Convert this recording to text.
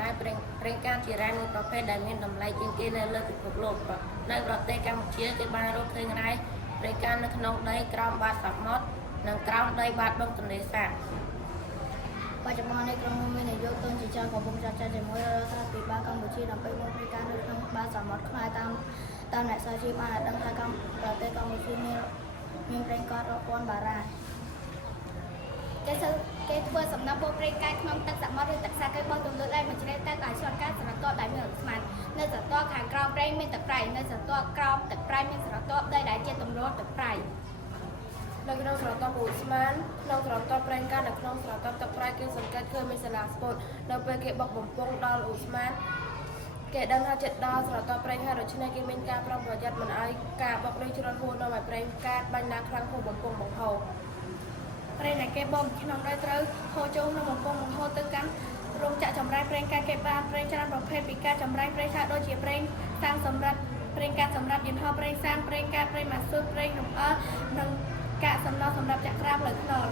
ដែរប្រេងកាតជារ៉ែមួយប្រភេទដែលមានតម្លៃជាងគេនៅលើពិភពលោកនៅប្រទេសកម្ពុជាគេបានរកឃើញរ៉ែប្រេងកាតនៅក្នុងដីក្រោមបាតសមុទ្រនិងក្រោមដីបាតបឹងទន្លេសាបបច្ចុប្បន្ននេះក្រុមហ៊ុនមាននយោបាយជាច្រើនកំពុងចរចាជាមួយរដ្ឋាភិបាលកម្ពុជាដើម្បីបង្កើនការនៅក្នុងបាតសមុទ្រខ្មែរតាមអ្នកសាជីបានដឹងថាប្រទេសកម្ពុជាមានប្រេងកាតរាប់ពាន់បារ៉ាគេធ្វើសំណង់ពុះប្រេងកាតក្នុងទឹកសមុទ្រឬទឹកសាបគេបោះទន្លេឲ្យមកជ្រែកទៅឲ្យឆ្លងកាត់ស្រទាប់ដែលមានឧស្ម័ននៅស្រទាប់ខាងក្រោមប្រេងមានទឹកប្រៃនៅស្រទាប់ក្រោមទឹកប្រៃមានស្រទាប់ដីដែលជាទម្រង់ទឹកប្រៃនៅក្នុងស្រទាប់ឧស្ម័នក្នុងស្រទាប់ប្រេងកាតនៅក្នុងស្រទាប់ទឹកប្រៃគេសង្កេតឃើញមានសាឡាស្ពុតនៅពេលគេបុកបំពង់ដល់ឧស្ម័នគេដឹងថាចិត្តដល់ស្រទាប់ប្រេងហើយដូច្នេះគេមានការប្រុងប្រយ័ត្នមិនឲ្យការបុកឬជ្រុលហួរនាំឲ្យប្រេងកាតបាញ់ណាខ្លាំងហួរបំពង់បង្ហូរប្រេងដែលគេបំក្នុងដីត្រូវហូរចូលក្នុងបំពង់បង្ហូរទៅកាន់រោងចក្រចម្រាញ់ប្រេងកាតគេបានប្រេងច្រើនប្រភេទពីការចម្រាញ់ប្រេងកាតដូចជាប្រេងសាំងសម្រាប់ប្រេងកាតសម្រាប់យន្តហោះប្រេងសាំងប្រេងកាតប្រេងម៉ាស៊ូតប្រេងលំអិលនិងកាកសំណល់សម្រាប់ចក្រផ្លូវថ្នល់